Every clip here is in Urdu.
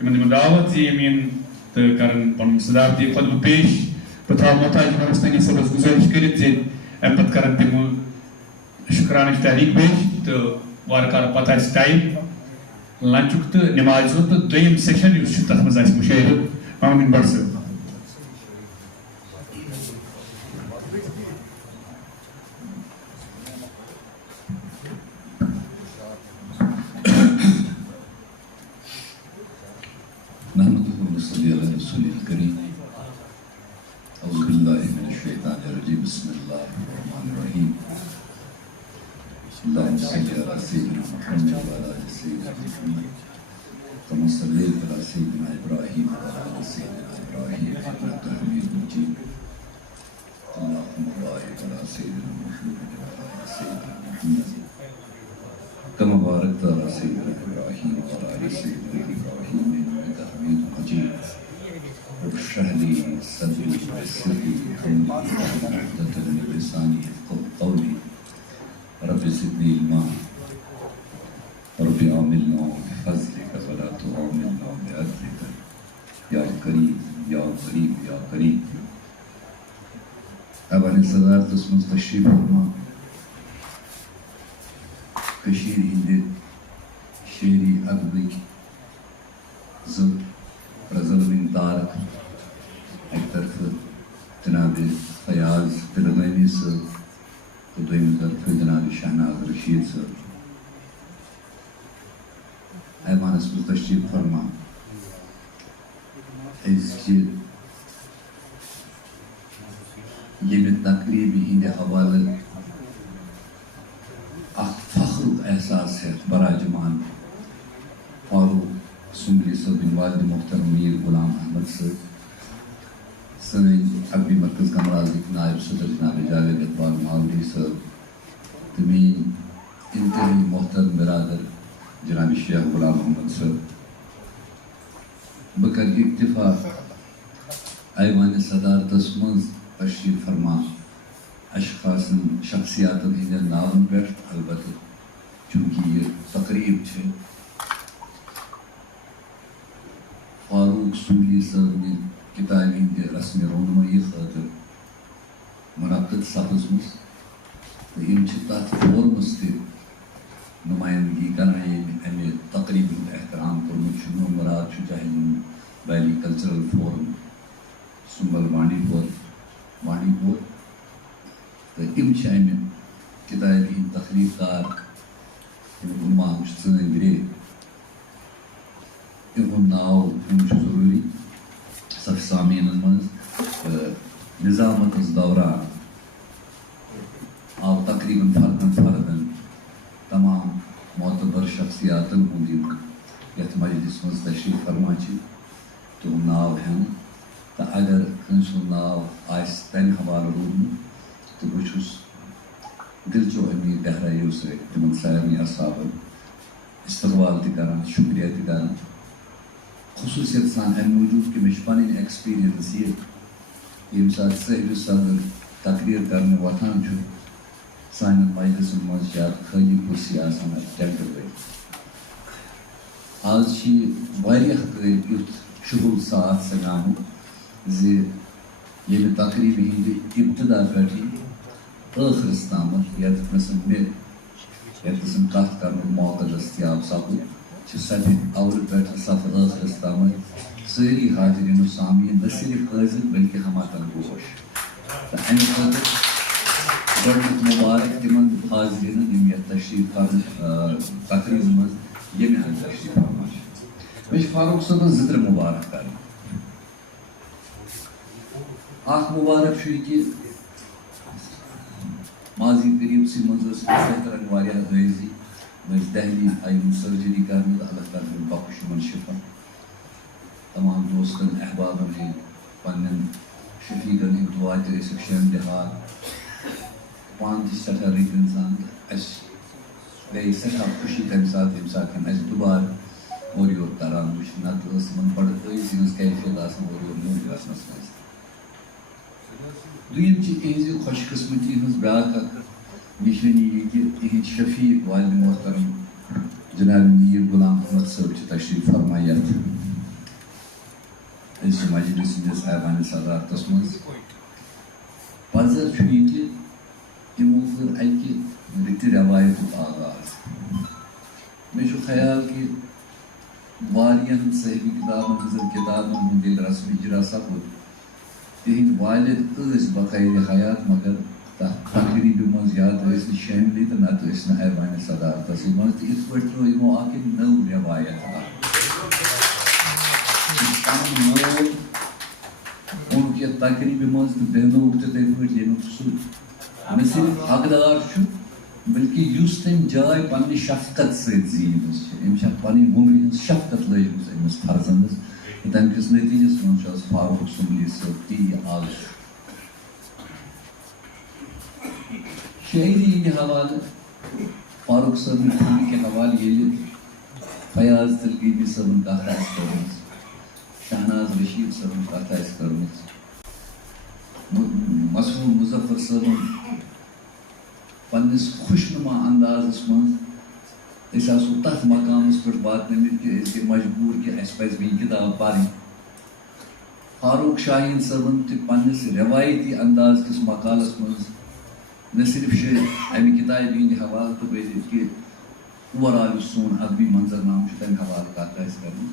دعوت زمین تو کرن پن صدارتی خطبہ پیش بہ محتاج نورستانی صبس گزارش کرت ام پتہ کرن تم شکرانچ تحریک پیش تو وار کار پتہ ٹائم لنچک تو نماز تو دویم سیشن اس تر مز مشاہدہ مامن بٹ صاحب بسم الله الرحمن الرحيم اللهم صل على سيدنا محمد وعلى ال سيدنا محمد كما صليت على سيدنا ابراهيم وعلى ال سيدنا ابراهيم انك حميد مجيد اللهم بارك على سيدنا محمد وعلى ال سيدنا محمد كما باركت على سيدنا ابراهيم وعلى ال سيدنا ابراهيم انك حميد مجيد رب اشرح لي صدري ويسر لي امري واحلل عقدة من لساني يفقهوا قولي رب زدني علما رب عاملنا بفضلك ولا تعاملنا بعدلك يا كريم يا كريم يا كريم. اول صدارت اسم تشریف فرما کشیر ہند شیری ادبک زب رضوین تارک ایک طرف جناب فیاض تلغینی صاحب تو دویم طرف جناب شہناز رشید صاحب ایمان اسم تشریف فرما اس کی یہ تقریبی ہند حوالہ فخر احساس ہے براجمان فاروق سنگری صاحب بن والد محترم میر غلام احمد صاحب سنی عقبی مرکز کمراز نائب صدر جناب جاوید اقبال ماوری صاحب تمین انتہائی محترم برادر جناب شیخ غلام محمد صاحب بکر اکتفا ایوان صدارت اسمز تشریف فرما اشخاص شخصیات ہند نام پہ البتہ چونکہ یہ تقریب ہے فاروق سنگری صاحب نے کتاب ہند رسم رونمائی خاطر منعقد سپزمس تو یم تر فورمس نمائندگی کران امہ تقریب ہند احترام کورمت میون مراد چاہے ویلی کلچرل فورم سنبل بانڈی پور تو یم امہ کتاب ہند تخلیق کار امام سن گرے ان ناو ضروری صف سامعین مز نظامت دوران آو تقریباً فردن تمام معتبر شخصیاتن ہند یت مجلس مز تشریف فرما تہد ناو ہین تو اگر کنس ناو آس تمہ حوالہ روٗدمُت تو بہٕ دلچو امی گہرائیو سۭتۍ تمن سارنٕے اصحابن استقبال تہِ کران شکریہ تہِ کران خصوصیت سان امہ موجود کہ مجھ پن ایکسپیرینس یہ یم سات صحیح صدر تقریر کرنے وتھان سان مجلس مز خالی کرسی آسان ٹینٹ لگت آج واریاہ کٲلۍ یُتھ شُہُل ساتھ سجامُت زِ ییٚمہِ تقریٖبہِ ہِنٛدِ ابتدا پٮ۪ٹھٕے ٲخرس تامتھ یتنس مےٚ یتنس کتھ کرنُک موقع دٔستیاب سپُد صفِ اول پٮ۪ٹھ صف ٲخرس تامتھ سٲری حاضرین و سامعین نہ صرف حٲضر بلکہ ہماتن گوش تو امہ خاطر گۄڈنیُک مبارک تمن حاضرین یم یتھ تشریف تقریب مز ییٚمہِ اندر تشریف فرما مےٚ چھُ فاروق صٲبن زٕ ترٛےٚ مبارک کرٕنۍ اکھ مبارک چھُ یہِ کہِ ماضی قریٖبسٕے منٛز ٲس صحتن واریاہ حٲضی دہلی آئی سرجری کرنے اللہ تعالیٰ بخش من شفا تمام دوستن احبابن ہند پن شفیقن ہند دعا تک شین دہات پان تہ سٹھا رٕتۍ انسان اس گئی سٹھا خوشی تمہ سات اس دوبارٕ اورٕ یور تران وٕچھ نتہٕ ٲس تِمن بڑٕ حٲضی ہٕنٛز کیفیت آسان اورٕ یور نیوٗر گژھنس منٛز دوٚیِم چھِ تِہنٛزِ خوش قسمتی ہٕنٛز بیٛاکھ اکھ نشانی یہ کہ تہذ شفیق والد محترم جناب میر غلام احمد صاحب تشریف فرما یتھ اس مجلس ہندس ایوان صدارتس مز پزر چھ یہ کہ تمو کر اکہ رت روایت آغاز مے چھ خیال کہ واریاہن صحیح کتابن ہزن کتابن ہند یل رسم اجرا سپد تہند والد اس بقید حیات مگر تقریب مز یاد ٲسۍ نہٕ شٲملی تہٕ نتہٕ ٲسۍ نہٕ ایوانِ صدارتسٕے منٛز تہٕ یِتھ پٲٹھۍ ترٛٲو یِمو اکھ نٔو رٮ۪وایت پنُن مول اوٚنُکھ یتھ تقریٖبہِ منٛز تہٕ بیٚہنووُکھ تِتھَے پٲٹھۍ ییٚمیُک سُہ نہ صرف حقدار چھُ بلکہِ یُس تٔمۍ جاے پننہِ شفقت سۭتۍ زیٖنِمٕژ چھِ أمِس چھےٚ پنٕنۍ وُمرِ ہٕنٛز شفقت لٲجمٕژ أمِس فرزنٛدس تہٕ تَمہِ کِس نٔتیٖجس منٛز چھُ آز فاروق سُمبلی صٲب تی آز چھُ شاعری ہندِ حوالہٕ فاروق صٲبن خانہِ کہِ حوالہٕ ییٚلہِ فیاض تلقیٖبی صٲبن کتھ آسہِ کٔرمٕژ شہناز رشید صٲبن کتھ آسہِ کٔرمٕژ مسعود مظفر صٲبن پننس خوشنما اندازس منٛز أسۍ آسو تتھ مقامس پٮ۪ٹھ واتنٲمٕتۍ کہِ أسۍ گٔے مجبوٗر کہِ اَسہِ پزِ وۄنۍ کِتاب پرٕنۍ فاروق شاہیٖن صٲبن تہِ پننس رٮ۪وایتی انداز کِس مقالس منٛز نہ صرف امہِ کِتابہِ ہٕنٛدِ حوالہٕ تہٕ بلکہِ اوور آل یُس سون ادبی منظرنامہ چھُ تمہِ حوالہٕ کتھ آسہِ کرٕنۍ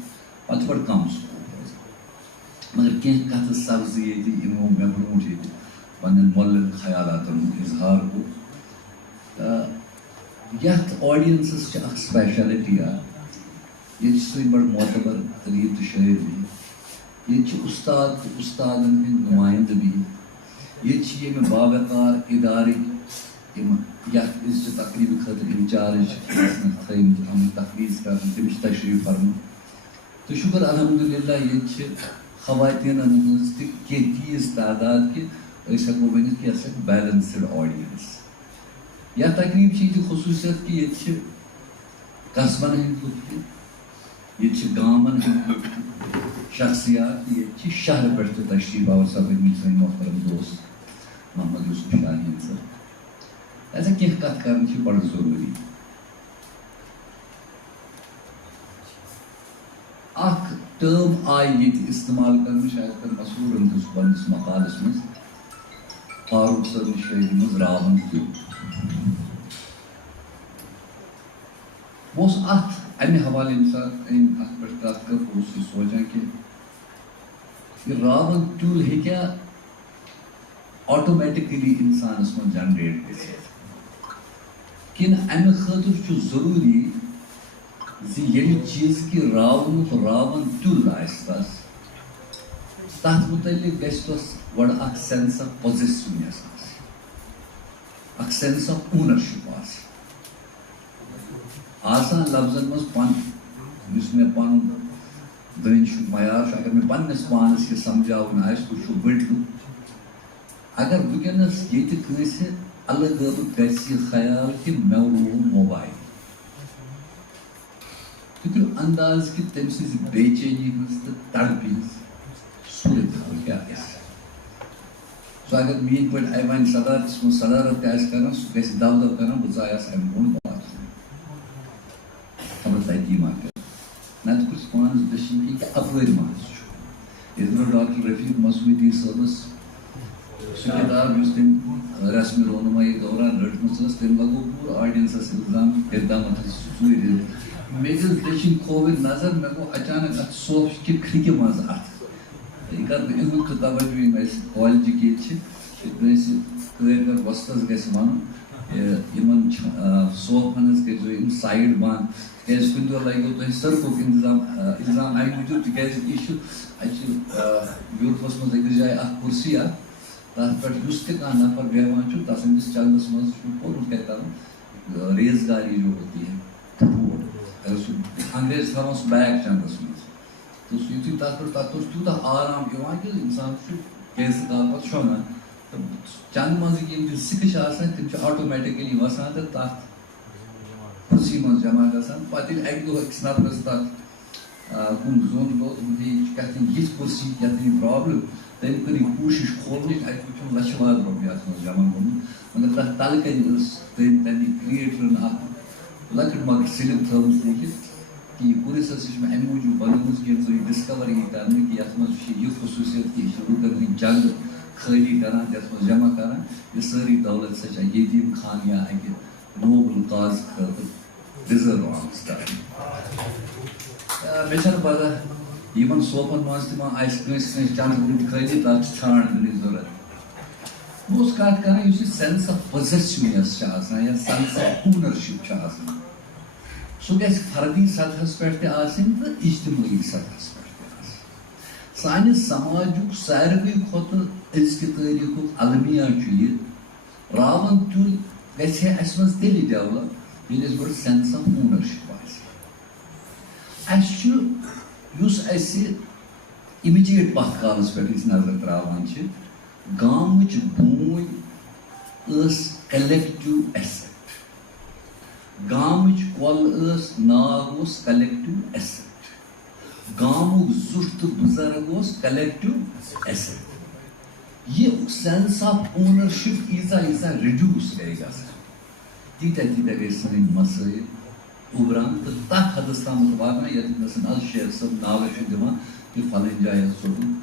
پتہٕ چھُ بڑٕ کم سکوپ روزان مگر کینٛہہ کتھٕ سبزٕ ییٚتہِ یِمو مےٚ برونٛٹھ ییٚتہِ پننٮ۪ن مۄلن خیالاتن ہُنٛد اظہار کوٚر یتھ آڈینسس چھِ اکھ سپیشلٹی اکھ ییٚتہِ چھِ سٲنۍ بڑٕ معتبر ادیٖب تہٕ شٲعر بِہِتھ ییٚتہِ چھِ استاد تہٕ استادن ہٕنٛدۍ نُمایندٕ بِہِتھ ییٚتہِ چھِ ییٚمہِ باوقار اِدارٕکۍ یِم یتھ أزچہِ تقریٖبہِ خٲطرٕ اِنچارٕج چھِ تھٲیمٕتۍ آمٕتۍ تفویض کرنہٕ تٔمِس چھِ تشریٖف فرمُت تہٕ شُکر الحمدُاللہ ییٚتہِ چھِ خواتیٖنن ہٕنٛز تہِ کینٛہہ تیٖژ تعداد کہِ أسۍ ہٮ۪کو ؤنِتھ کہِ یہِ ہسا بیلنسٕڈ آڈینس یتھ تقریٖب چھِ ییٚتہِ خصوٗصیت کہِ ییٚتہِ چھِ قصبن ہٕنٛدۍ لُکھ تہِ ییٚتہِ چھِ گامن ہٕنٛدۍ لُکھ تہِ شخصیات تہٕ ییٚتہِ چھِ شہرٕ پٮ۪ٹھ تہِ تشریٖف آور سپٕدمٕتۍ سٲنۍ محترم دوست محمد یوسف شاہیٖن صٲب لہذا کینٛہہ کتھ کرٕنۍ چھِ بڑٕ ضروٗری اکھ ٹٲرم آیہِ ییٚتہِ استعمال کرنہٕ شاید کٔر مسعوٗرن تہِ سُہ پننِس مقالس منٛز فاروق صٲبنہِ شٲعری منٛز راوُن کیُتھ بہٕ اوسُس اتھ امہِ حوالہٕ ییٚمہِ ساتہٕ أمۍ اتھ پٮ۪ٹھ کتھ کٔر بہٕ اوسُس یہِ سونٛچان کہِ یہِ راوُن تیُل ہیٚکیٛاہ آٹومیٹِکلی انسانس منٛز جنریٹ گٔژھِتھ کِنہٕ امہِ خٲطرٕ چھُ ضروٗری زِ ییٚمہِ چیٖزکہِ راونُک راوُن تیُل آسہِ تتھ مُتعلق گژھِ تس گۄڈٕ اکھ سینس آف پوزیسِونیس آسٕنۍ اکھ سینس آف اونرشِپ آسان لفظن منٛز پن یُس مےٚ پنُن دٔنۍ معیار چھُ اگر مےٚ پننِس پانس یہِ سمجھاوُن آسہِ تُہۍ چھِو بٔڑۍ لُکھ اگر وٕنکیٚنس ییٚتہِ کٲنٛسہِ الگ ٲبہٕ گژھِ یہِ خیال کہِ مےٚ روو موبایل تُہۍ کٔرِو انداز کہِ تٔمۍ سٕنٛزِ بے چینی ہٕنٛز تہٕ تڑپہِ ہٕنٛز صوٗرت حال کیٛاہ گژھِ سُہ اگر میٛٲنۍ پٲٹھۍ ایوانہِ صدارتس منٛز صدارت تہِ آسہِ کران سُہ گژھِ دب دب کران بہٕ ژایس امہِ برونٛٹھ باتھ خبر تتی ما کرِ نتہٕ گوٚژھ پانس دٔچھِنۍ کہِ اپٲرۍ ما چھُ ییٚتہِ برونٛٹھ ڈاکٹر رفیٖق مسعوٗدی صٲبس سُہ کِتاب یُس تٔمۍ رسمِ رونمٲیی دوران رٔٹمٕژ ٲس تٔمۍ لگوو پوٗرٕ آڈینسس الزام کٔرۍتامتھ ژوٗرِ مےٚ دِژ دٔچھِنۍ کھووٕرۍ نظر مےٚ گوٚو اچانک اتھ صوف کہِ کھرٛکہِ منٛز اتھ یہِ کرٕ بہٕ اِہُنٛد تہِ توجہ یِم اسہِ کالجِکۍ ییٚتہِ چھِ کٲنٛسہِ کٲرۍ گر وۄستس گژھِ ونُن یِمن صوفن حظ کٔرۍزیو یِم سایڈ بنٛد تِکیٛازِ کُنہِ دۄہ لگیو تۄہہِ سڑکُک اِلزام امہِ موٗجوٗب تِکیٛازِ یہِ چھُ اتہِ چھِ یوٗرپس منٛز أکِس جایہِ اکھ کُرسی اکھ تتھ پٮ۪ٹھ یُس تہِ کانٛہہ نفر بیٚہوان چھُ تسٕنٛدِس چندس منٛز چھُ کوٚرمُت کیٛاہ کرُن ریزگاری جو ہوتی ہے اگر سُہ انگریز تھاوان سُہ بیگ چندس منٛز تہٕ سُہ یُتھُے تتھ پٮ۪ٹھ چھُ تیوٗتاہ آرام یِوان کہِ انسان چھُ کینٛژٕ کال پتہٕ شۄنٛگان تہٕ چندٕ منٛزٕکۍ یِم تہِ سِکہٕ چھِ آسان تِم چھِ آٹومیٹِکلی وسان تہٕ تتھ کُرسی منٛز جمع گژھان پتہٕ ییٚلہِ اکہِ دۄہ أکِس نفرس تتھ کُن زوٚن گوٚو یہِ چھِ کیٛاہ تام یِژھ کُرسی کیٛاہ تام پرابلم تٔمۍ کٔر یہِ کوٗشش کھولنٕچ اتہِ وٕچھُن لچھِ واد رۄپیہِ اتھ منٛز جمع گوٚمُت مگر تتھ تلہٕ کنہِ ٲس تٔمۍ تمہِ کریٹرن اکھ لۄکٕٹ مۄکٕٹ سِلِپ تھٲومٕژ لیکھِتھ کہ یہ کورس میں امہ موجود بنوس کہ یہ ڈسکور یہ کرنے کہ یتھ مز یہ خصوصیت کہ یہ لوکن ہند جنگ خالی کران یتھ مز جمع کران یہ ساری دولت سا یتیم خان یا اکہ نوبل کاز خاطر ڈزرو آمس کرنے مے چھنہ پتہ یمن صوبن مز تہ آسہ کٲنٛسہِ چند گنٹ خٲلی تتھ ژھانڈ دِنٕچ ضرورت بہٕ اوسُس کتھ کران یُس یہِ سینس آف پوزیسِونیس چھِ آسان یا سینس آف اونرشپ چھِ آسان سُہ گژھِ فردی سطحس پٮ۪ٹھ تہِ آسٕنۍ تہٕ اجتماعی سطحس پٮ۪ٹھ تہِ آسٕنۍ سانہِ سماجُک ساروٕے کھۄتہٕ أزکہِ تٲریٖخُک المیہ چھُ یہِ راوَن تیُل گژھِ ہے اَسہِ منٛز تیٚلہِ ڈیولپ ییٚلہِ اَسہِ گۄڈٕ سینس آف اونرشپ آسہِ اَسہِ چھُ یُس اَسہِ اِمِجیٹ پتھ کالس پٮ۪ٹھ أسۍ نظر تراوان چھِ گامٕچ بوٗنۍ ٲس کلیکٹِو ایسٹ گامٕچ کۄل ٲس ناگ اوس کلیکٹِو ایسٹ گامُک زُٹھ تہٕ بُزرگ اوس کلیکٹِو ایسٹ یہِ سینس آف اونرشپ ییٖژاہ رِڈیوٗس گٔے گژھان تیٖتیاہ گٔے سٲنۍ مسٲیل اُبران تہٕ تتھ حدس تامَتھ واتان ییٚتٮ۪تھ نہٕ آز شیخ صٲب ناوٕ چھُ دِوان کہِ فلٲنۍ جایہِ حظ ژوٚٹُن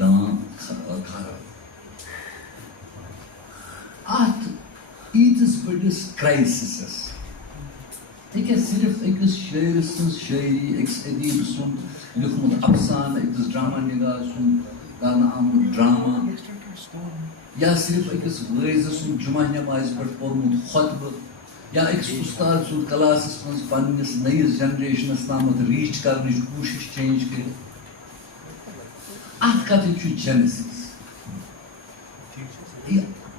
دام خراب اتھ ییٖتِس بٔڑِس کرایسِسس تِکیٛازِ صرف أکِس شٲعرٕ سٕنٛز شٲعری أکِس ادیٖب سُنٛد لیوٗکھمُت افسانہٕ أکِس ڈرامہ نِگار سُنٛد کرنہٕ آمُت ڈرامہ یا صرف أکِس وٲعظٕ سُنٛد جمعہ نمازِ پٮ۪ٹھ پوٚرمُت خۄطبہٕ یا أکِس اُستاد سُنٛد کلاسس منٛز پننِس نٔیِس جنریشنس تامَتھ ریٖچ کرنٕچ کوٗشش چینج کٔرِتھ اتھ کتھِ چھُ جینسِس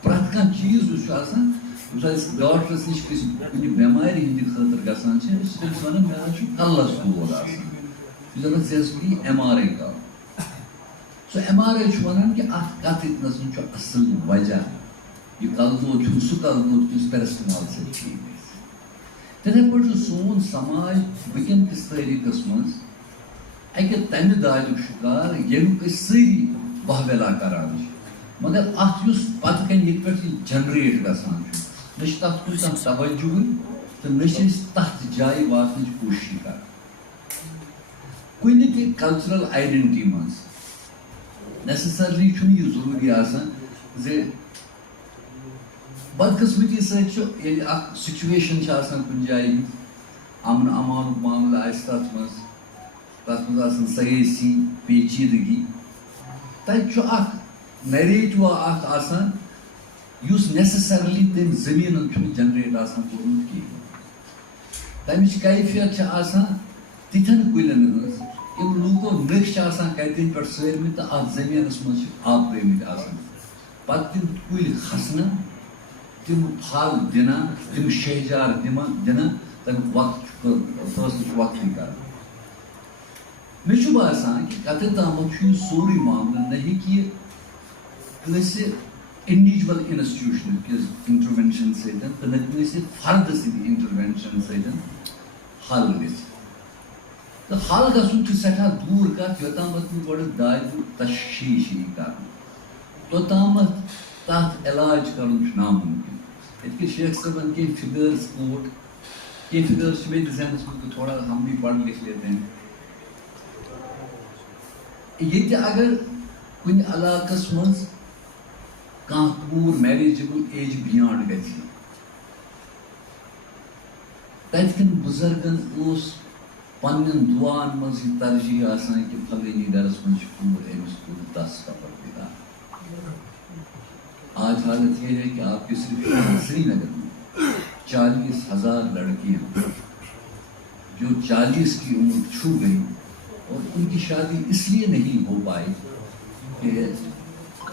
پرٛٮ۪تھ کانٛہہ چیٖز یُس چھُ آسان یُس أسۍ ڈاکٹرس نِش کُنہِ بٮ۪مارِ ہِنٛدِ خٲطرٕ گژھان چھِ أسۍ چھِ تٔمِس ونان مےٚ حظ چھُ کلس دود آسان یہِ دپان ژےٚ ٲسۍ یہِ MRI کرُن سُہ MRI چھُ ونان کہِ اتھ کتھ نس چھُ اصل وجہ یہ کل دود چھُنہٕ سُہ کل دود یُس پیرسٹمال سۭتۍ ٹھیٖک گژھِ تِتھے پٲٹھۍ چھُ سون سماج وٕنکیٚن کِس تٲریٖخس منٛز اکہِ تمہِ دادیُک شِکار ییٚمیُک أسۍ سٲری واہویلا کران چھِ مگر اتھ یُس پتہٕ کَنۍ ییٚتہِ پٮ۪ٹھ یہِ جنریٹ گژھان چھُ نہ چھُ تتھ کُن کانٛہہ توجہٕے تہٕ نہ چھِ أسۍ تتھ جایہِ واتنٕچ کوٗشش کران کُنہِ تہِ کلچرل آیڈنٹی منٛز نیسسرلی چھُنہٕ یہِ ضروٗری آسان زِ بدقسمتی سۭتۍ چھُ ییٚلہِ اکھ سُچویشن چھِ آسان کُنہِ جایہِ امن امانُک معاملہٕ آسہِ تتھ منٛز آسان سیٲسی پیچیدگی تتہِ چھُ اکھ نیریٹِوا اکھ آسان یُس نیسسرلی تٔمۍ زٔمیٖنن چھُنہٕ جنریٹ آسان کوٚرمُت کِہیٖنۍ تمِچ کیفیت چھِ آسان تِتھٮ۪ن کُلٮ۪ن ہٕنٛز یِم لوٗکو نٔکھۍ چھِ آسان کتٮ۪ن پٮ۪ٹھ سٲرمٕتۍ تہٕ اتھ زٔمیٖنس منٛز چھِ آبرٲمٕتۍ آسان پتہٕ تِم کُلۍ کھسنہٕ تِم پھل دِنان تِم شہجار دِنان تمیُک وقت چھُ فٲصلہٕ چھُ وقتٕے کران مےٚ چھُ باسان کہِ کتٮ۪ن تامَتھ چھُ یہِ سورُے معاملہٕ نہ ہیٚکہِ یہِ کٲنٛسہِ انڈیوجول انسٹِٹیوشن کِس انٹروینشن سۭتۍ تہٕ نہ کٲنٛسہِ فردٕ سٕنٛدِ انٹروینشن سۭتۍ حل گٔژھِتھ تہٕ حل گژھُن چھُ سٮ۪ٹھاہ دوٗر کتھ یوٚتامَتھ نہٕ گۄڈٕ دادیُک تشخیٖص یی کرنہٕ توٚتامَتھ تتھ علاج کرُن چھُ نامُمکِن یِتھ کٔنۍ شیخ صٲبن کینٛہہ فِگٲرٕس کوٹ کینٛہہ فِگٲرٕس چھِ مےٚ تہِ ذہنس منٛز تھوڑا ہم بھی پڑھ لکھ لیتے ہیں ییٚتہِ اگر کُنہِ علاقس منٛز کانٛہہ کوٗر میریجبل ایج بِیانٛڈ گژھِ تتہِ کٮ۪ن بُزرگن اوس پننٮ۪ن دُعاہن منٛز یہِ ترجیح آسان کہِ فلٲنی گرس منٛز چھِ کوٗر أمِس کوٚر 10 کپر بِگار آج حالت یہ ہے کہ آپ کے صرف سری نگر میں 40,000 لڑکیاں جو 40 کی عمر چھو گئی اور ان کی شادی اس لیے نہیں ہو پائی کہ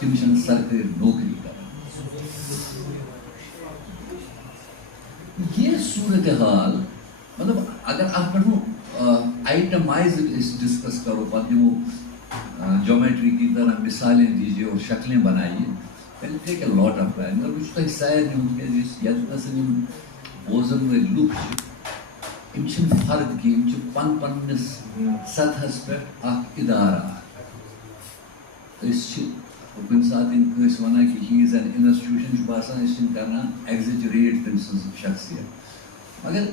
تم سرکاری نوکری کریں. یہ صورتحال مطلب اگر آپ پہ آئٹمائز ڈسکس کرو پتہ دمو جیومیٹری کی طرح مثالیں دیجیے اور شکلیں بنائیے then take a lot of time. مگر بہٕ چھُس تۄہہِ سارنٕے ہُنٛد کیٛازِ ییٚتنَس یِم بوزن وٲلۍ لُکھ چھِ یِم چھِنہٕ فرد کینٛہہ یِم چھِ پننِس سطحس پٮ۪ٹھ اکھ اِدارٕ اکھ أسۍ چھِ کُنہِ ساتہٕ کٲنٛسہِ وَنان کہِ ہی از این اِنسٹِٹیوٗشن چھُ باسان أسۍ چھِنہٕ کران ایگزِجریٹ تٔمۍ سٕنٛز شخصیت مگر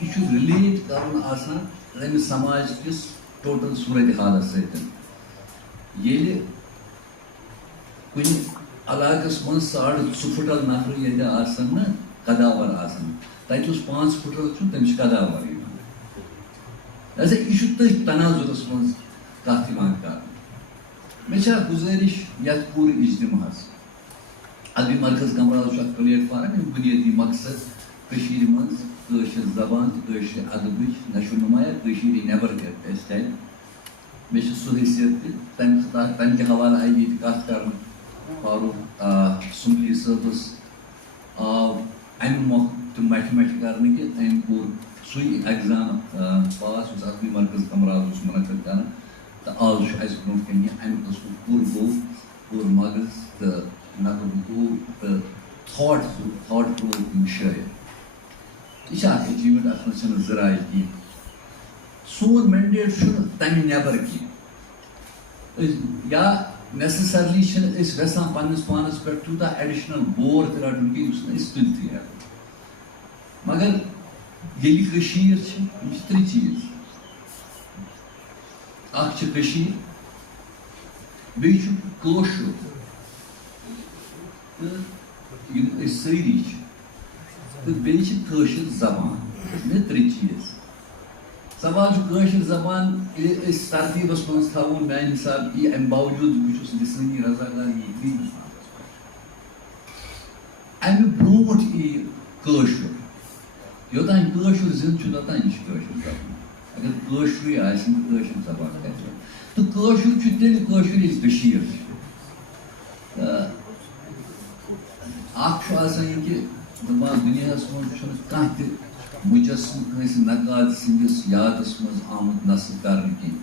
یہِ چھُ رِلیٹ کرُن آسان تمہِ سماج کِس ٹوٹل صوٗرت حالس سۭتۍ. ییٚلہِ کُنہِ علاقس منٛز 4.5 پھٕٹل نفر ییٚتہِ آسن نہٕ قداور آسان, تتہِ یُس 5 پھٕٹل چھُ تٔمِس چھُ قداور یِوان. لہذا یہِ چھُ تٔتھۍ تناظرس منٛز کتھ یِوان کرنہٕ. مےٚ چھِ اکھ گُزٲرِش یتھ پوٗرٕ اجتماعس. ادبی مرکز کمراز چھُ اکھ پلیٹ فارم ییٚمیُک بُنیٲدی مقصد کٔشیٖرِ منٛز کٲشِر زبان تہٕ کٲشِرِ ادبٕچ نشو نما کٔشیٖرِ نٮ۪بر گژھِ چلہِ. مےٚ چھِ سُہ حیثیت تہِ تمہِ خٲطرٕ تمہِ کہِ حوالہٕ آیہِ ییٚتہِ کتھ کرنہٕ. فاروق سُملی صٲبس آو امہِ مۄکھٕ تہِ مٹھِ مٹھِ کرنہٕ کہِ أمۍ کوٚر سُے ایگزام پاس یُس ادبی مرکز کمراز اوس منعقد کران تہٕ آز چھُ اَسہِ برونٛٹھ کَنہِ یہِ اَمہِ قٕسمُک پوٗرٕ گوٚو پوٗرٕ مغز تہٕ نقل گوٚو تہٕ تھاٹ پرٛووکِنٛگ شٲعر. یہِ چھِ اکھ ایچیٖومینٹ, اتھ منٛز چھنہٕ زٕ راے کینٛہہ. سون مینڈیٹ چھُنہٕ تمہِ نٮ۪بر کینٛہہ یا نیسسرلی چھِنہٕ أسۍ یژھان پننِس پانس پٮ۪ٹھ تیوٗتاہ ایڈِشنل بور تہِ رٹُن کینٛہہ یُس نہٕ أسۍ تُلتھٕے ہٮ۪کو. مگر ییٚلہِ کٔشیٖر چھِ یِم چھِ 3 چیٖز. اکھ چھِ کٔشیٖر, بیٚیہِ چھُ کٲشُر تہٕ یِم أسۍ سٲری چھِ, تہٕ بیٚیہِ چھِ کٲشِر زبان. مےٚ 3 چیٖز. سوال چھُ کٲشِر زبان ییٚلہِ أسۍ ترتیٖبس منٛز تھاوون میانہِ حسابہٕ یہِ امہِ باوجوٗد بہٕ چھُس لِسٲنی رضاکار یہِ امہِ برونٛٹھ یی کٲشُر. یوٚتانۍ کٲشُر زِندٕ چھُ توٚتانۍ چھِ کٲشِر زبان. اگر کٲشرُے آسہِ نہٕ کٲشِر زبان کتہِ. تہٕ کٲشُر چھُ تیٚلہِ کٲشُر ییٚلہِ کٔشیٖر چھِ. تہٕ اکھ چھُ آسان یہِ کہِ دپان دُنیاہس منٛز چھُنہٕ کانٛہہ تہِ مُجسمہٕ کٲنٛسہِ نقاد سٕنٛدِس یادس منٛز آمُت نصب کرنہٕ کینٛہہ.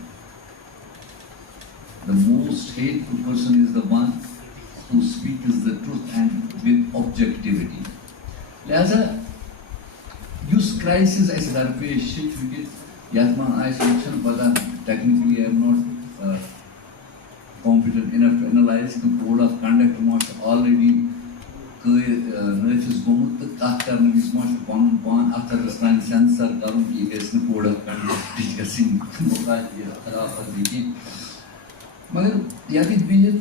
The most hateful person is the one who speaks the truth and with objectivity. لہذا یُس کرائسس اَسہِ درپیش چھِ چوٗنٛکہِ یتھ منٛز آسہِ مےٚ چھنہٕ پتہ technically I am not کامپِٹنٹ اِنف two اینلایز کہِ کوڈ آف کنڈکٹ ما چھُ آلریڈی نٲفِظ گوٚمُت تہٕ کتھ کرنہٕ وِزِ ما چھُ پنُن پان اتھ حدس تام سینسر کرُن کہِ یہِ گژھِ نہٕ کوڈ آف کنڈکٹٕچ گژھٕنۍ خلافت کینٛہہ. مگر ییٚتہِ بِہِتھ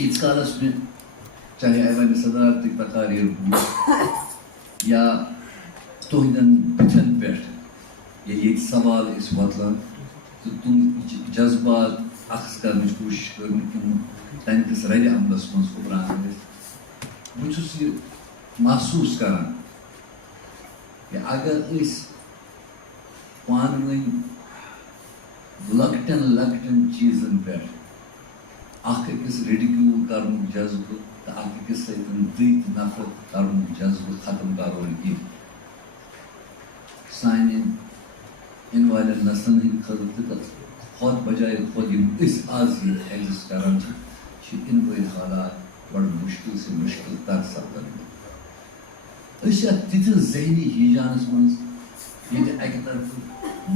ییٖتِس کالس مےٚ چاہے ایوانہِ صدارتٕکۍ تقاریر بوٗز یا تُہنٛدٮ۪ن بٕتھٮ۪ن پٮ۪ٹھ ییٚلہِ ییٚتہِ سوال ٲسۍ وۄتلان تہٕ تِم جذبات اخذ کرنٕچ کوٗشش کٔرمٕژ تِم تمہِ کِس ردِ عملس منٛز اُبران ٲسۍ. بہٕ چھُس یہِ محسوٗس کران کہِ اگر أسۍ پانہٕ ؤنۍ لۄکٹٮ۪ن چیٖزن پٮ۪ٹھ اکھ أکِس رِڈِکیوٗل کرنُک جذبہٕ تہٕ اکھ أکِس سۭتۍ دٕتۍ نفرت کرنُک جذبہٕ ختم کرو نہٕ کینٛہہ. سانہِ یِنہٕ والٮ۪ن نسلن ہٕنٛدِ خٲطرٕ تہٕ کھۄتہٕ بجایہِ کھۄتہٕ یِم أسۍ آز ییٚتہِ ایگزِسٹ کران چھِ یِنہٕ وٲلۍ حالات بڑٕ مُشکِل سے مُشکِل تر سپدان. أسۍ چھِ اَتھ تِتھِس ذہنی ہیجانس منٛز ییٚتہِ اکہِ طرفہٕ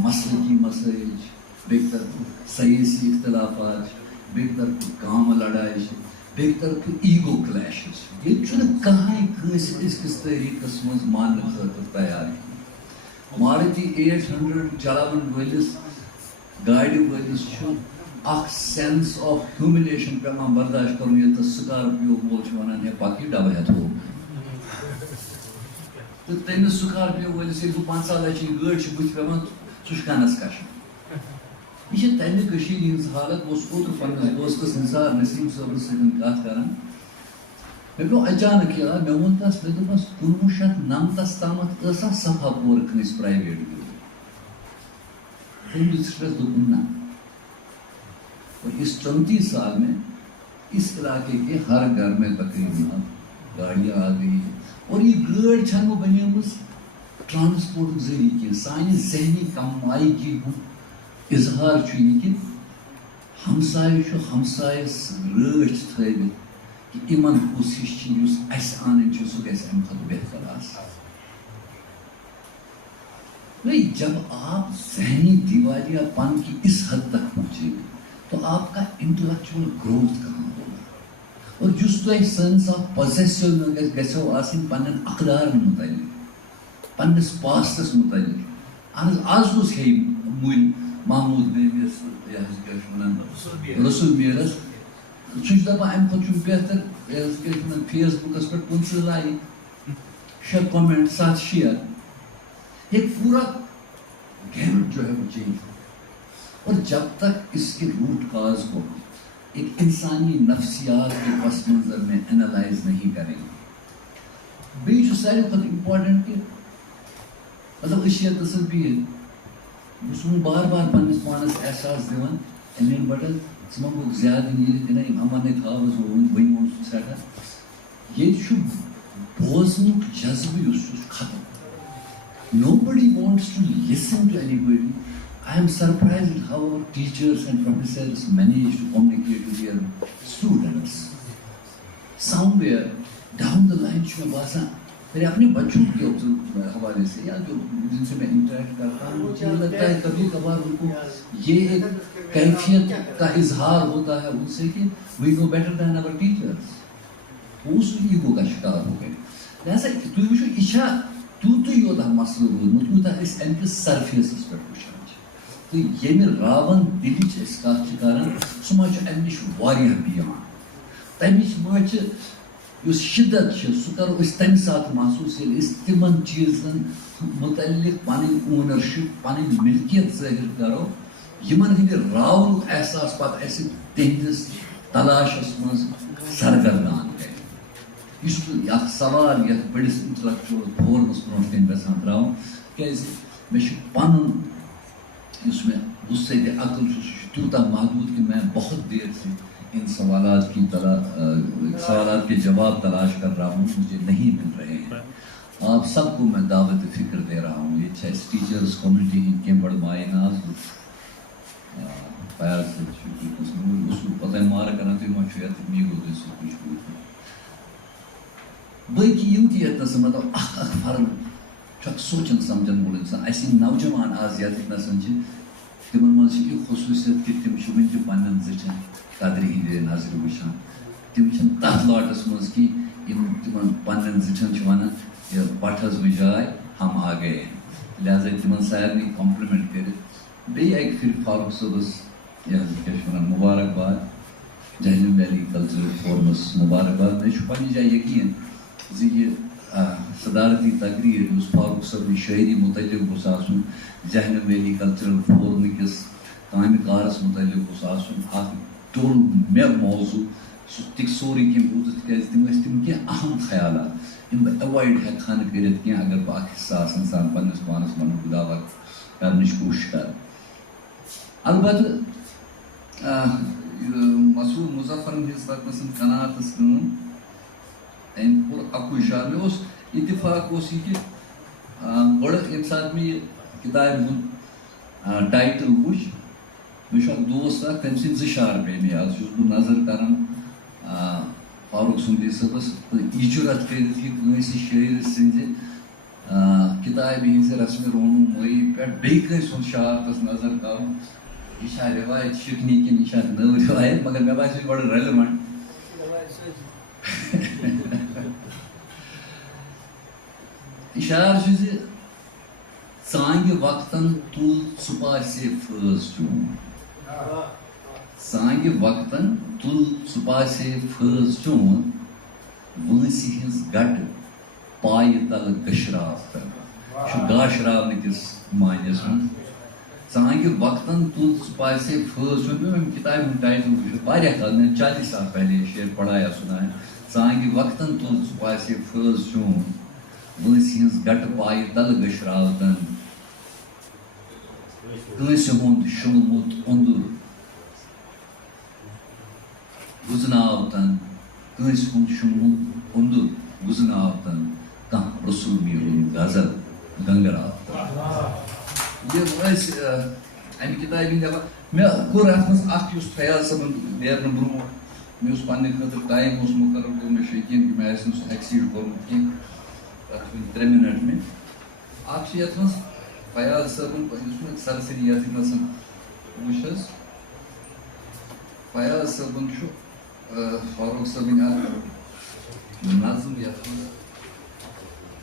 مسلکی مسٲیل چھِ, بیٚکہِ طرفہٕ سیٲسی اختلافات چھِ, بیٚکہِ طرفہٕ گامہٕ لڑایہِ چھِ, بیٚکہِ طرفہٕ ایٖگو کلیشز چھِ. ییٚتہِ چھُنہٕ کٕہٕنۍ کٲنٛسہِ أزکِس تٲریٖخس منٛز ماننہٕ خٲطرٕ تیار. ماروتی 800 چلاون وٲلِس گاڑِ وٲلِس چھُ اکھ سینس آف ہیوملیشن پیوان برداشت کرُن ییٚتٮ۪تھ سکارپیو وول چھُ ونان ہے پکہِ 900 ہو. تہٕ تٔمِس سکارپیو وٲلِس ییٚلہِ بہٕ 50 لَچھٕچ گٲڑۍ چھِ بٕتھِ پیوان سُہ چھُ کَنس کشان. یہِ چھِ تَمہِ کٔشیٖرِ ہِنٛز حالت. بہٕ اوسُس اوترٕ پننِس دوستس نثار نسیٖم صٲبس سۭتۍ کتھ کران. مےٚ پیوٚو اچانک یاد. مےٚ ووٚن تس, مےٚ دوٚپمس 1990 تامتھ ٲسا صفا پور کٲنٛسہِ پرایویٹ گٲڑۍ؟ تٔمۍ دیُت سٹرس, دوٚپُن نہ. اور اس 34 سال میں اس علاقے کے ہر گھر میں تقریباً گاڑیاں آ گئی ہیں. اور یہ گٲڑۍ چھنہٕ وۄنۍ بنیمٕژ ٹرانسپورٹُک ذٔریعہٕ کینٛہہ. سانہِ ذہنی کمایگی ہُنٛد اظہار چھُ یہِ کہِ ہمسایہِ چھُ ہمسایس رٲچھ تھٲوِتھ کہ یِمن کُس ہِش چھِ, یُس اَسہِ اَنٕنۍ چھِ سُہ گژھِ اَمہِ کھۄتہٕ بہتر آسُن. نہیں, جب آپ ذہنی دیوالیہ پن کی اس حد تک پہنچے گے تو آپ کا انٹلیکچوئل گروتھ کہاں ہوگا. اور جس تۄہہِ سینس آف پوزیسو گژھو آسٕنۍ پننٮ۪ن اقدارن متعلق, پننِس پاسٹس متعلق. اہن حظ, آز کُس ہیٚیہِ مول محمود نبیس رسول میرس سہ دپان امہ کھت بہتر فیس بکس پہ 15 لائک 6 کمنٹ 7 شیئر ایک پورا گیم جو ہے وہ چینج ہو. اور جب تک اس کے روٹ کاز کو ایک انسانی نفسیات کے پس منظر میں انالائز نہیں کریں گے بیچ سارے کھت امپارٹنٹ کہ مطلب اشیاء تصویر بس بار بار پنس پانس احساس دِوان امین بٹل ثم گو زیادہ نیرتھ دِنہ امن تھاوس ون وون سٹھا یہ بوزنک جذبہ اس ختم. Nobody wants to listen to anybody. I am surprised how our teachers and professors manage to communicate with their students. Somewhere down the line میں باسان میرے اپنے بچوں کے حوالے سے یا جو جن سے میں انٹریکٹ کرتا ہوں مجھے لگتا ہے کبھی کبھار ان کو یہ ایک کیفیت کا اظہار ہوتا ہے ان سے کہ we know better than our teachers. وہ اس ایگو کا شکار ہو گئے. لہٰذا تُہۍ وٕچھِو یہِ چھا تیوٗتٕے یوت مسلہٕ روٗدمُت یوٗتاہ أسۍ اَمہِ کِس سرفیسَس پٮ۪ٹھ وٕچھان چھِ تہٕ ییٚمہِ راوَن دِلِچ أسۍ کَتھ چھِ کَران سُہ ما چھُ اَمہِ نِش واریاہ بِیانٛڈ. تَمِچ ما چھِ یُس شِدت چھِ سُہ کَرو أسۍ تَمہِ ساتہٕ محسوٗس ییٚلہِ أسۍ تِمن چیٖزن مُتعلِق پَنٕنۍ اونرشِپ پَنٕنۍ مِلکِیت ظٲہِر کَرو یِمن ہٕنٛدِ راونُک احساس پَتہٕ اَسہِ تِہنٛدِس تلاشَس منٛز سرگردان کرِ. اس اخ سوال یتھ بڑس انٹلیکچوئل فورمس برونٛٹھ کَنۍ گژھان ترٛاوُن کیٛازِ مےٚ چھُ پَنُن یُس مےٚ وُصعتِ عقل چھُ سُہ چھُ تیوٗتاہ محدوٗد کہ میں بہت دیر سے ان سوالات کے جواب تلاش کر رہا ہوں مجھے نہیں مل رہے ہیں. آپ سب کو میں دعوت فکر دے رہا ہوں. یہ چھا اس ٹیچرس کمیونٹی ہِنٛدۍ کینٛہہ بڑٕ ماے ناز پیار سۭتۍ چھُ اوسوٕ پتہ مارٕ کران تُہۍ ما چھُو یتھ میٖگو تُہۍ سۭتۍ کُچھ باقی یِم تہِ ییٚتنَس مطلب اکھ فرق چھُ اکھ سونٛچان سمجھن وول اِنسان اَسہِ یِم نوجوان آز ییٚتنَس چھِ تِمن منٛز چھِ یہِ خصوٗصیت کہِ تِم چھِ وٕنہِ تہِ پننٮ۪ن زِٹھٮ۪ن قدرِ ہِنٛدِ نظرِ وٕچھان. تِم چھِنہٕ تتھ لاٹس منٛز کہِ یِم تِمن پننٮ۪ن زِٹھٮ۪ن چھِ ونان یہِ پٹ حظ وٕچھ جاے ہم آ گئے. لہٰذا تِمن سارنٕے کمپلمنٹ کٔرِتھ بیٚیہِ اکہِ پھِرِ فاروق صٲبس یہِ حظ کیٛاہ چھِ ونان مُبارکباد جہلم ویلی کلچرل فورمس مُبارکباد. مےٚ چھُ پننہِ جایہِ یقیٖن زِ یہِ صدارتی تقریٖر یُس فاروق صٲبنہِ شٲعری متعلق گوٚژھ آسُن جہلم ویلی کلچرل فورمٕکِس کامہِ کارس متعلق گوٚژھ آسُن اکھ ڈوٚل مےٚ موضوٗع سُہ تہِ سورُے کینٛہہ بوٗزِتھ تِکیٛازِ تِم ٲسۍ تِم کینٛہہ اہم خیالات یِم بہٕ ایوایڈ ہٮ۪کہٕ ہا نہٕ کٔرِتھ کینٛہہ اگر بہٕ اکھ حِصہٕ آسان سان پننِس پانس ونُک دعوا کرنٕچ کوٗشِش کرٕ. البتہ مسعود مظفرن ہِنٛز تتنس قناعتس کٲم أمۍ کوٚر اکُے اشارٕ. مےٚ اوس اتفاق اوس یہِ کہِ گۄڈٕ ییٚمہِ ساتہٕ مےٚ یہِ کِتابہِ ہُنٛد ٹایٹل وٕچھ مےٚ چھُ اکھ دوست اکھ تٔمۍ سٕنٛدۍ 2 شعر پیٚیہِ مےٚ یاد چھُس بہٕ نظر کران فاروق صُمدی صٲبس تہٕ یہِ جُرت کٔرِتھ کہِ کٲنٛسہِ شٲعر سٕنٛزِ کِتابہِ ہِنٛزِ رسمِ رونمٲیی پٮ۪ٹھ بیٚیہِ کٲنٛسہِ ہُنٛد شعر تس نظر کرُن یہِ چھا رِوایت شِکنی کِنہٕ یہِ چھا نٔو رِوایت مگر مےٚ باسیو یہِ بڑٕ ریٚلِوَنٹ. اشار چھُ زِ ژانٛگہِ وقتن تُل ژٕ پاسے فٲض چون. ژانٛگہِ وقتن تُل ژٕ پاسے فٲض چون وٲنٛسہِ ہِنٛز گٹہٕ پایہِ تلہٕ گٔشراو کر. یہِ چھُ گاشراونہٕ کِس معنیَس منٛز. ژانٛگہِ وقتن تُل ژٕ پاسے فٲض چون. مےٚ اَمہِ کِتابہِ ہُنٛد ٹایٹل وٕچھِتھ واریاہ کال مےٚ 40 سال پہلے یہ شعر پڑھا یا سُنا ہے. ژانٛگہِ وقتن تُل ژٕ پاسے فٲض چون وٲنٛسہِ ہِنٛز گٹہٕ پایہِ تلہٕ گٔشراوتن کٲنٛسہِ ہُنٛد شوٚنٛگمُت اوٚنٛدُر وُزناوتن کٲنٛسہِ ہُنٛد شوٚنٛگمُت اوٚنٛدُر وُزناوتن کانٛہہ رسول میٖرُن غزل گنٛگراوتن. یہِ ٲسۍ اَمہِ کِتابہِ ہِنٛدۍ دپان. مےٚ کوٚر اَتھ منٛز اکھ یُس فیاض صٲبن نیرنہٕ برونٛٹھ مےٚ اوس پننہِ خٲطرٕ ٹایم اوس مُقرر کوٚرمُت مےٚ چھُ یقیٖن کہِ مےٚ آسہِ نہٕ سُہ ایٚکسیٖڈ کوٚرمُت کینٛہہ تتھ وٕنۍ 3 مِنٹ مےٚ. اکھ چھُ یتھ منٛز فیاض صٲبن یُس مےٚ سرسری یتھ وٕچھ حظ فیاض صٲبن چھُ فاروق صٲبٕنۍ اکھ نظم یتھ منٛز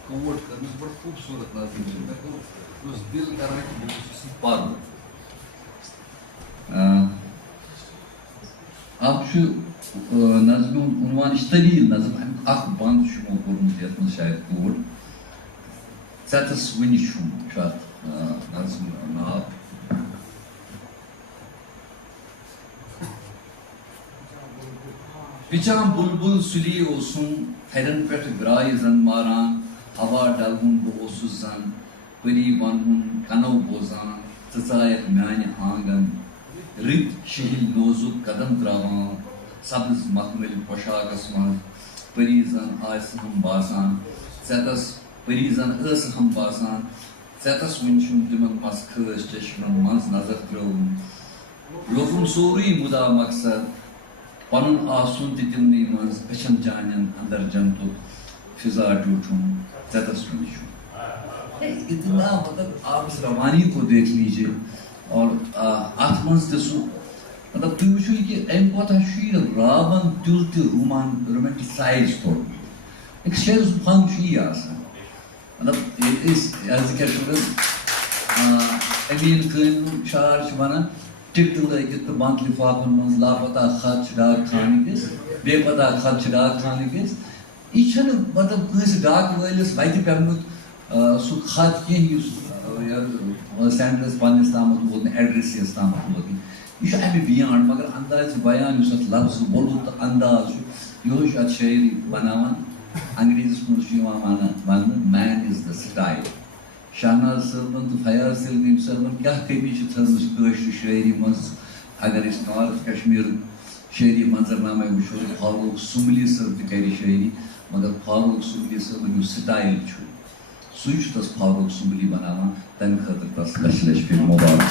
کوٹ کٔرمٕژ بڑٕ خوٗبصوٗرت نظم چھِ. مےٚ کوٚر مےٚ اوس دِل کران کہِ بہٕ گوٚژھُس یہِ پرُن. اکھ نظم عنوان طویل نظم امیک اکھ بند یمو کورمت یتھ منٛز شاید کوڑ ژےٚ وٕنہِ چھُم چھُ اتھ نظم ناو. پچان بلبل سُلی اوسُم تھرٮ۪ن پٮ۪ٹھ گرایہِ زن ماران ہوا ڈلوُن بہٕ اوسُس زن پری ونوُن کنو بوزان ژٕ ژایکھ میانہِ آنگن رٕتۍ شہِل نوزُک قدم تراوان سبز مخمل پوشاکس منٛز پری زن آسہِ ہم باسان ژےٚ پری زن ٲسہٕ ہم باسان ژےٚ وٕنہِ چھُم تِمن مس کھٲسۍ چشمن منٛز نظر ترٲوٕم لوٚبُم سورُے مُدا مقصد پنُن آسُن تہِ تِمنٕے منٛز أچھن چانٮ۪ن اندر جنتُک فضا ٹوٹھُم ژےٚ وٕنہِ چھُم. اتنا مطلب آپ اس روانی کو دیکھ لیجیے اور اتھ منٛز تہِ سُہ مطلب تُہۍ وٕچھِو کہِ امہِ کھۄتہٕ چھُ یہِ رابن تیُل تہِ رومینٹِسایز کوٚرمُت. أکِس شٲعرٕ سُنٛد فن چھُ یی آسان مطلب ییٚلہِ أسۍ عرض کیٛاہ چھُ وَنان امیٖن قٲنوٗن شعر چھُ وَنان ٹِکٹہٕ لٲگِتھ تہٕ بنٛد لِفافن منٛز لاپتہ خط چھِ ڈاک خانہٕ کِس بے پتہ خط چھِ ڈاک خانہٕ کِس. یہِ چھُنہٕ مطلب کٲنٛسہِ ڈاک وٲلِس وتہِ پیٚمُت سُہ خط کینٛہہ یُس سینٹرس پننِس تامَتھ ووت نہٕ ایڈرَسس تامَتھ ووت نہٕ. یہِ چھُ اَمہِ بِیانٛڈ مگر اندازِ بیان یُس اَتھ لفظ وولُت تہٕ انداز چھُ یِہوے چھُ اَتھ شٲعری بناوان. انگریٖزیَس منٛز چھُ یِوان وننہٕ مین از دَ سٹایل. شاہناز صٲبن تہٕ فیاض سلمی صٲبن کیٛاہ کمی چھِ تھٲومٕژ کٲشرِ شٲعری منٛز. اگر أسۍ نارتھ کشمیٖرُک شٲعری منظرنامے وٕچھو فاروق سُمبلی صٲب تہِ کرِ شٲعری مگر فاروق سُمبلی صٲبُن یُس سٹایل چھُ سُے چھُ تس فاروق سُمبلی بناوان. تمہِ خٲطرٕ تس لچھ لچھ پھِرِ مُبارک.